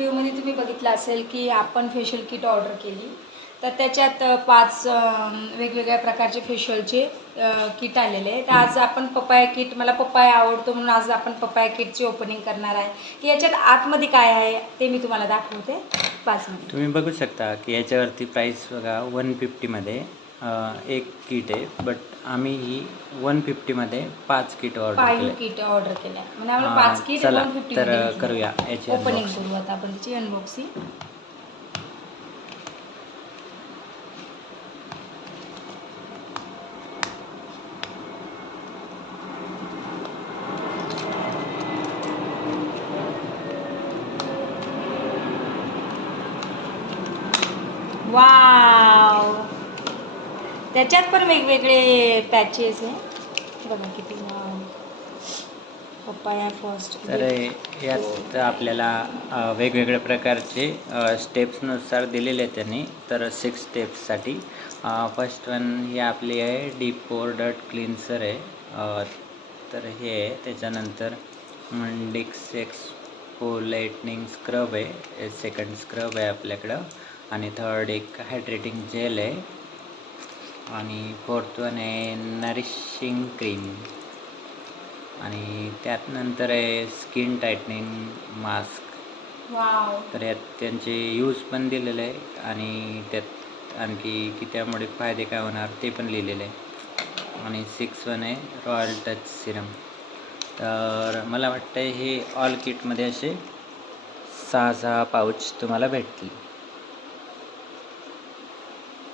व्हिडिओमध्ये तुम्ही बघितलं असेल की आपण फेशियल किट ऑर्डर केली, तर त्याच्यात 5 वेगवेगळ्या प्रकारचे फेशियलचे किट आलेले आहे. तर आज आपण पपाया किट, मला पपाया आवडतो म्हणून आज आपण पपाया किटची ओपनिंग करणार आहे. की याच्यात आतमध्ये काय आहे ते मी तुम्हाला दाखवते. 5 मिनिट. तुम्ही बघू शकता की याच्यावरती प्राईस बघा 150मध्ये एक किट आहे, बट आम्ही ही 150मध्ये 5 किट ऑर्डर 5 केले. किट ऑर्डर केल्या म्हणजे आम्हाला 5 किट चला 150 तर मध्ये करूया याची ओपनिंग अनबॉक्सिंग. करू आता आपण त्याची अनबॉक्सिंग. वाव, त्याच्यात पण वेगवेगळे पॅचेस आहे बघा किती. Papaya first. तर यात आपल्याला वेगवेगळ्या प्रकारचे स्टेप्सनुसार दिलेले आहेत त्यांनी. तर 6 स्टेप्ससाठी फर्स्ट वन ही आपली आहे डीप पोर डट क्लिन्सर आहे. तर हे आहे. त्याच्यानंतर डिक्स एक्सफोलेटनिंग स्क्रब आहे. सेकंड स्क्रब आहे आपल्याकडं. आणि थर्ड एक हायड्रेटिंग जेल आहे. आणि फोर्थ वन आहे नरिशिंग क्रीम. आणि त्यात नंतर आहे स्किन टायटनिंग मास्क. वाव. तर यात त्यांचे यूज पण दिलेलं आहे आणि त्यात आणखी की त्यामुळे फायदे काय होणार ते पण लिहिलेलं आहे. आणि 6 वन आहे रॉयल टच सिरम. तर मला वाटतं हे ऑल किटमध्ये असे 6 पाऊच तुम्हाला भेटतील.